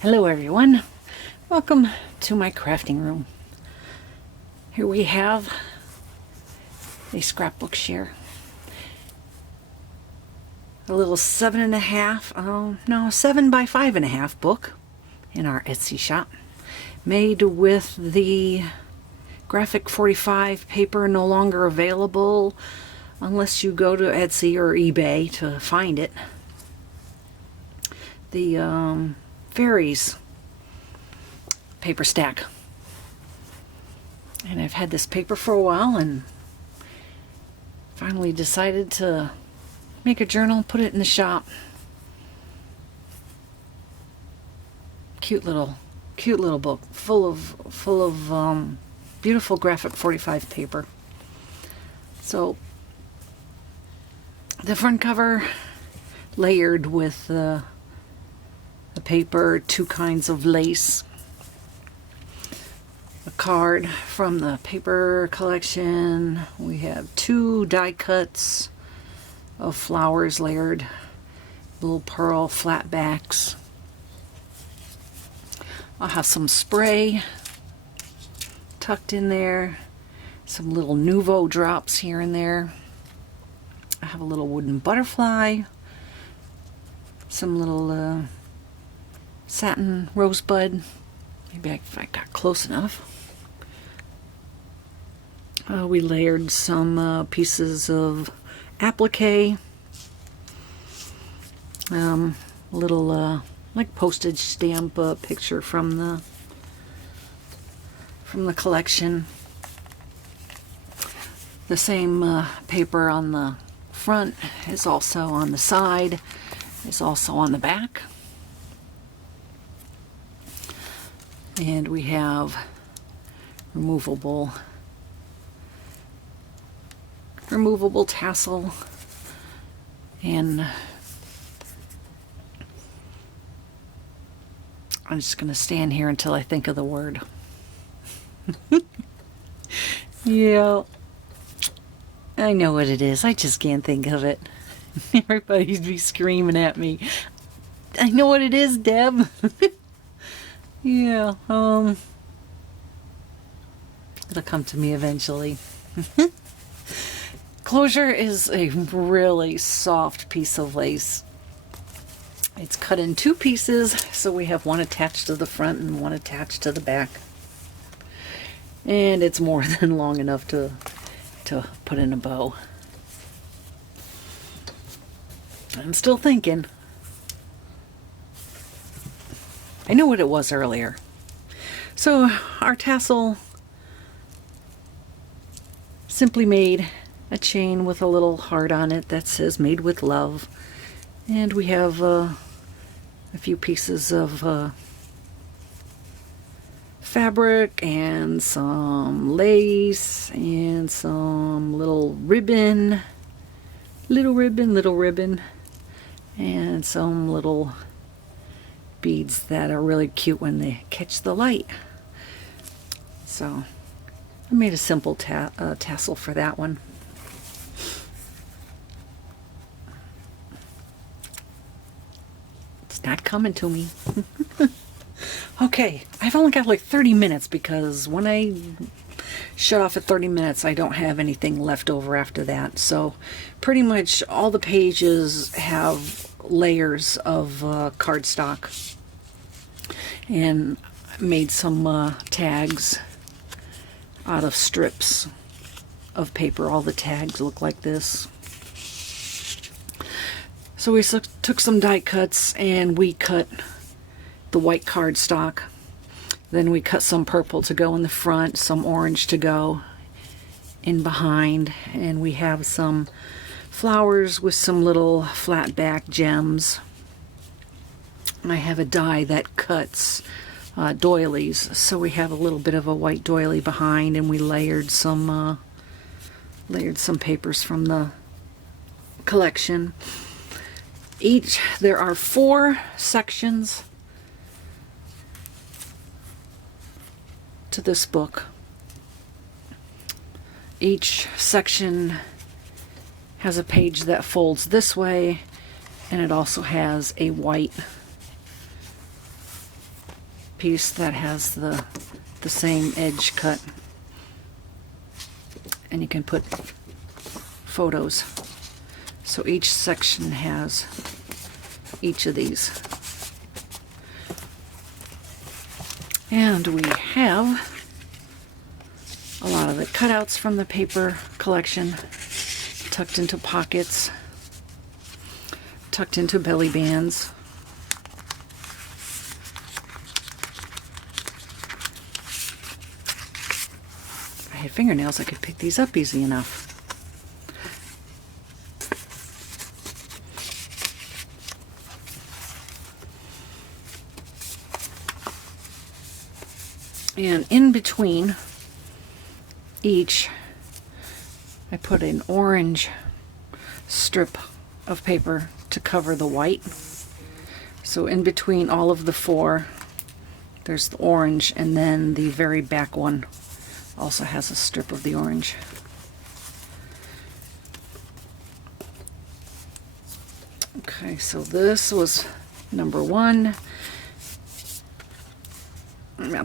Hello everyone, welcome to my crafting room. Here we have a scrapbook share. A little 7 by 5.5 book in our Etsy shop. Made with the graphic 45 paper, no longer available unless you go to Etsy or eBay to find it. The Fairie's paper stack. And I've had this paper for a while and finally decided to make a journal, put it in the shop. Cute little book full of beautiful graphic 45 paper. So the front cover layered with the paper, two kinds of lace, a card from the paper collection. We have two die cuts of flowers layered, little pearl flat backs. I'll have some spray tucked in there, some little Nouveau drops here and there. I have a little wooden butterfly, some little satin rosebud. Maybe if I got close enough. We layered some pieces of applique, little like postage stamp picture from the collection. The same paper on the front is also on the side, is also on the back. And we have removable tassel, and I'm just going to stand here until I think of the word. Yeah, I know what it is. I just can't think of it. Everybody's be screaming at me. I know what it is, Deb. Yeah, it'll come to me eventually. Closure is a really soft piece of lace. It's cut in two pieces, so we have one attached to the front and one attached to the back. And it's more than long enough to put in a bow. I'm still thinking. I knew what it was earlier. So our tassel simply made a chain with a little heart on it that says made with love. And we have a few pieces of fabric and some lace and some little ribbon, and some little beads that are really cute when they catch the light. So I made a simple tassel for that one. It's not coming to me. Okay, I've only got like 30 minutes because when I shut off at 30 minutes, I don't have anything left over after that. So pretty much all the pages have layers of cardstock, and made some tags out of strips of paper. All the tags look like this. So we took some die cuts and we cut the white cardstock. Then we cut some purple to go in the front, some orange to go in behind, and we have some flowers with some little flat back gems. And I have a die that cuts doilies, so we have a little bit of a white doily behind, and we layered some papers from the collection. There are 4 sections to this book. Each section has a page that folds this way, and it also has a white piece that has the same edge cut, and you can put photos. So each section has each of these. And we have a lot of the cutouts from the paper collection tucked into pockets, tucked into belly bands. If I had fingernails, I could pick these up easy enough. And in between each, I put an orange strip of paper to cover the white. So in between all of the four, there's the orange, and then the very back one also has a strip of the orange. Okay, so this was number one.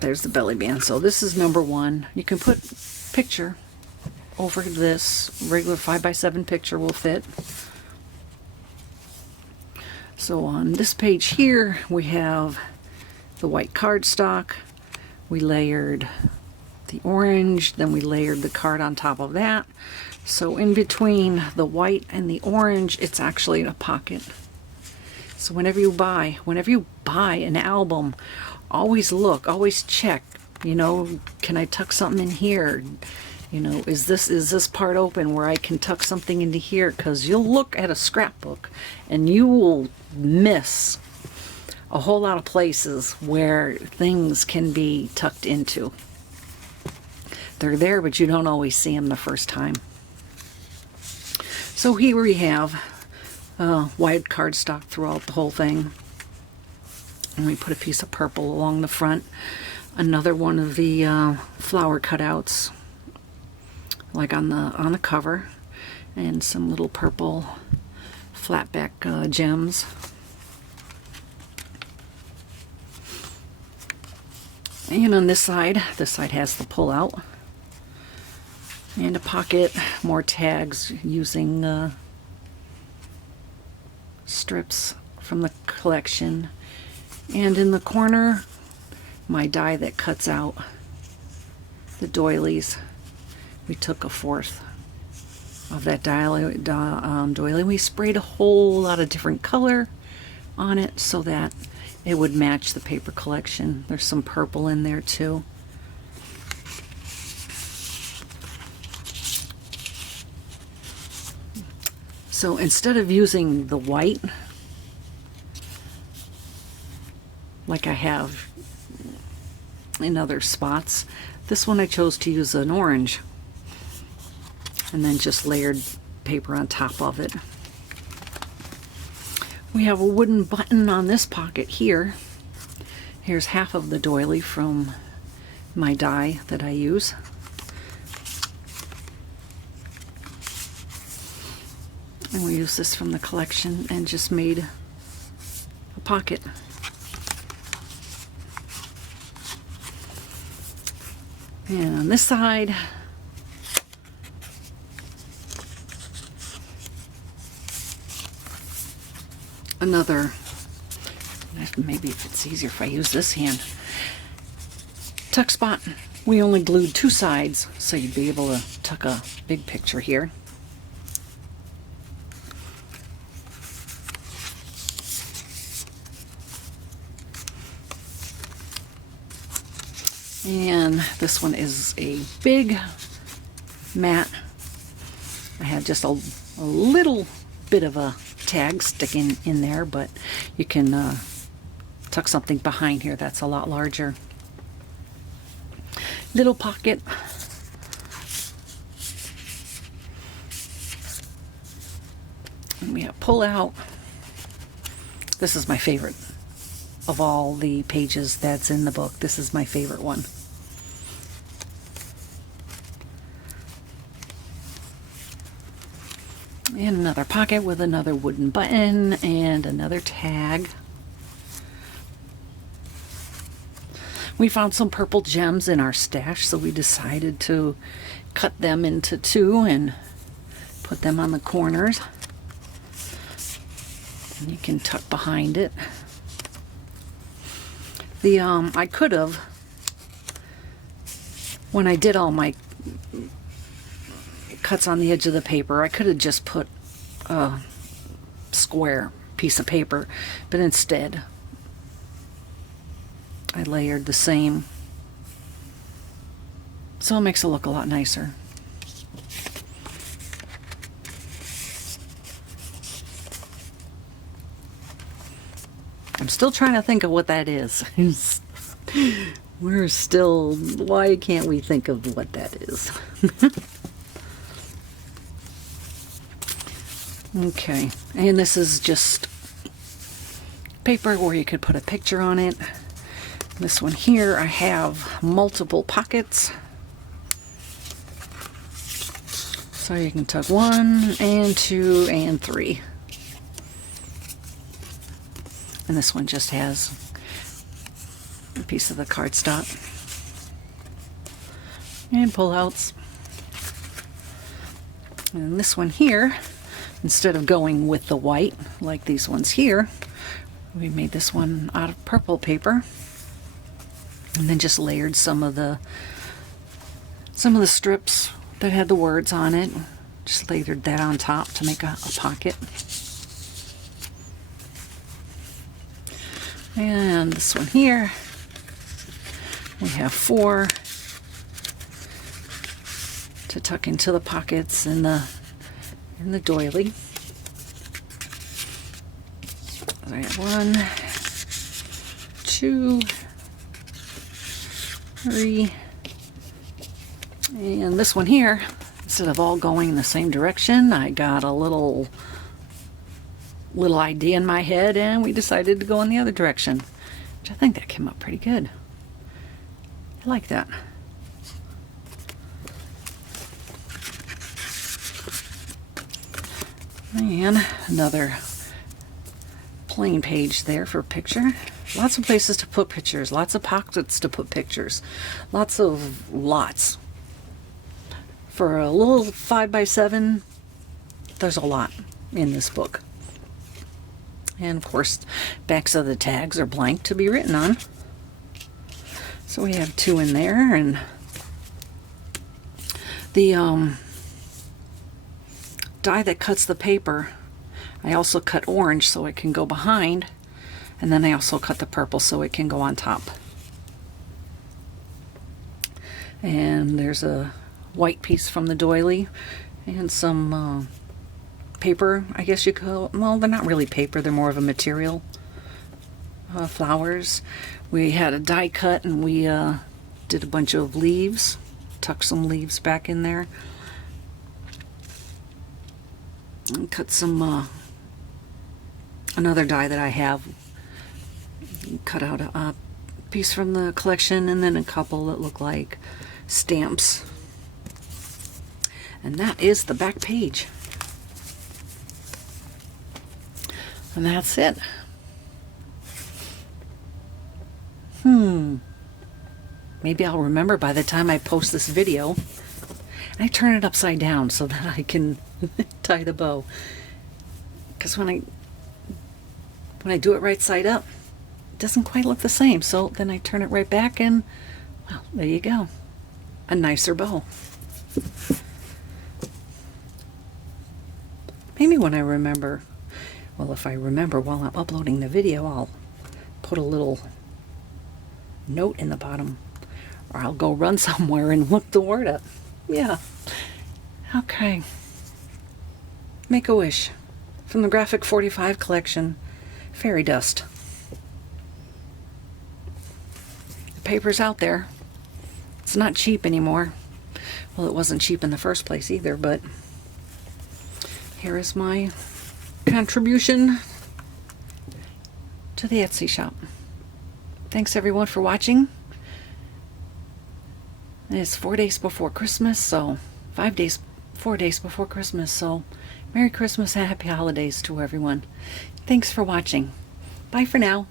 There's the belly band. So this is number one. You can put picture over this. Regular 5x7 picture will fit. So on this page here, we have the white cardstock. We layered the orange, then we layered the card on top of that. So in between the white and the orange, it's actually a pocket. So whenever you buy an album, always look, always check, you know, can I tuck something in here? You know, is this part open where I can tuck something into here? Because you'll look at a scrapbook and you will miss a whole lot of places where things can be tucked into. They're there, but you don't always see them the first time. So here we have white cardstock throughout the whole thing. And we put a piece of purple along the front. Another one of the flower cutouts, like on the cover, and some little purple flatback gems. And on this side has the pull out and a pocket, more tags using strips from the collection. And in the corner, my die that cuts out the doilies. We took a fourth of that doily. We sprayed a whole lot of different color on it so that it would match the paper collection. There's some purple in there too. So instead of using the white, like I have in other spots, this one I chose to use an orange, and then just layered paper on top of it. We have a wooden button on this pocket here. Here's half of the doily from my die that I use. And we use this from the collection and just made a pocket. And on this side, another, maybe if it's easier if I use this hand, tuck spot. We only glued two sides, so you'd be able to tuck a big picture here. And this one is a big mat. I have just a little bit of a tag sticking in there, but you can tuck something behind here that's a lot larger. Little pocket. And we have pull out. This is my favorite of all the pages that's in the book. This is my favorite one. And another pocket with another wooden button and another tag. We found some purple gems in our stash, so we decided to cut them into two and put them on the corners. And you can tuck behind it. I could have, when I did all my cuts on the edge of the paper, I could have just put a square piece of paper, but instead I layered the same, so it makes it look a lot nicer. I'm still trying to think of what that is. We're still, why can't we think of what that is? Okay, and this is just paper where you could put a picture on it. This one here, I have multiple pockets. So you can tuck 1 and 2 and 3. And this one just has a piece of the cardstock. And pullouts. And this one here, instead of going with the white like these ones here, we made this one out of purple paper and then just layered some of the strips that had the words on it. Just layered that on top to make a pocket. And this one here, we have 4 to tuck into the pockets in the doily. I have 1, 2, 3, and this one here, instead of all going in the same direction, I got a little idea in my head and we decided to go in the other direction, which I think that came up pretty good. I like that. And another plain page there for a picture. Lots of places to put pictures, lots of pockets to put pictures, lots. For a little 5x7, there's a lot in this book. And of course, backs of the tags are blank to be written on. So we have 2 in there, and the die that cuts the paper, I also cut orange so it can go behind, and then I also cut the purple so it can go on top. And there's a white piece from the doily and some paper, I guess you could, well, they're not really paper, they're more of a material, flowers. We had a die cut and we did a bunch of leaves, tucked some leaves back in there, and cut some another die that I have, cut out a piece from the collection and then a couple that look like stamps. And that is the back page. And that's it. Maybe I'll remember by the time I post this video. I turn it upside down so that I can tie the bow. Because when I do it right side up, it doesn't quite look the same. So then I turn it right back and, well, there you go. A nicer bow. Maybe when I remember, well, if I remember while I'm uploading the video, I'll put a little note in the bottom, or I'll go run somewhere and look the word up. Yeah. Okay. Make a Wish from the Graphic 45 collection, Fairy Dust. The paper's out there. It's not cheap anymore. Well, it wasn't cheap in the first place either, but here is my contribution to the Etsy shop. Thanks everyone for watching. It's 4 days before Christmas, so 4 days before Christmas, so Merry Christmas and Happy Holidays to everyone. Thanks for watching. Bye for now.